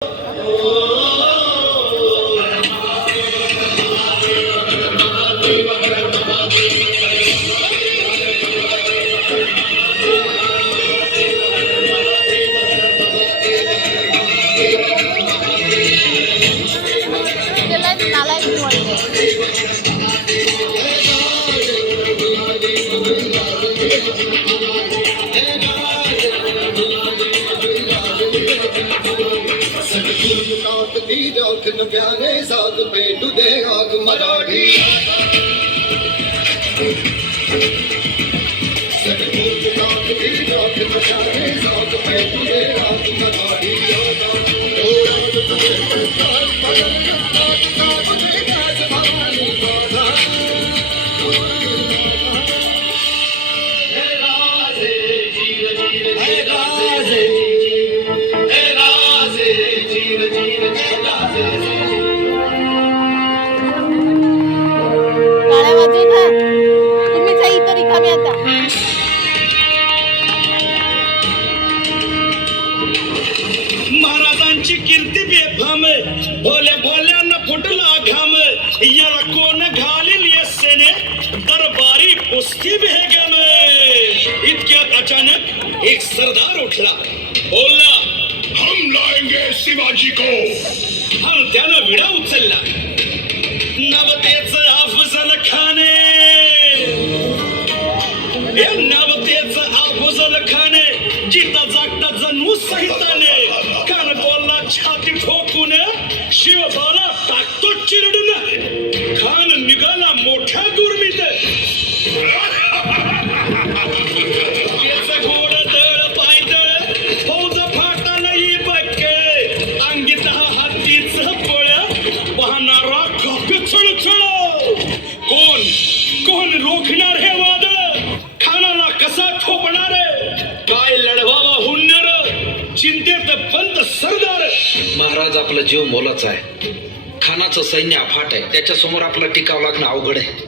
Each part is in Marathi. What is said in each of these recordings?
Amém. ती डॉक नव्याने साग पेटू दे आग मराठी ती राख पेटू दे आग मराठी कीर्ती बेफाम भोल्या भोल्यांना फुटला घाम याला कोण घालील यस्सेने दरबारी कुस्ती बेगम इतक्यात अचानक एक सरदार उठला। बोलला हम लाएंगे शिवाजी को। आणि त्यानं विडा उचलला। नवते महाराज आपला जीव मोलाचा आहे. खानाचं सैन्य अफाट आहे. त्याच्यासमोर आपला टिकाव लागणं अवघड आहे.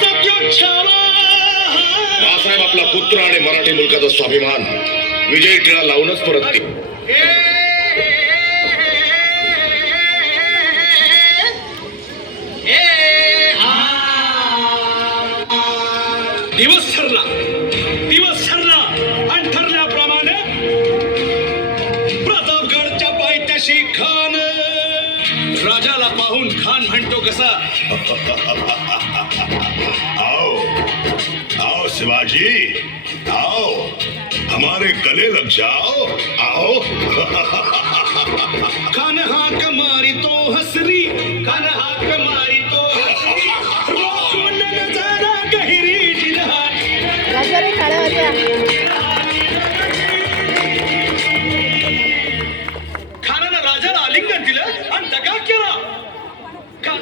पुत्र आणि मराठी मुलकाचा स्वाभिमान विजय टिळा लावूनच परत दिवस ठरला. दिवस ठरला आणि ठरल्याप्रमाणे प्रतापगडच्या पायथ्याशी खान. राजाला पाहून खान म्हणतो कसा? आओ आओ शिवाजी. हमारे गले लग जाओ आओ। खान हाक मारी तो हसरी खान हाक मारी तो हसरी। नजारा गहिरी खानानं राजाला आलिंगन दिलं आणि दगा केला खान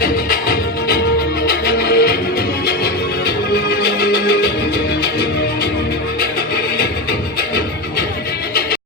Thank you.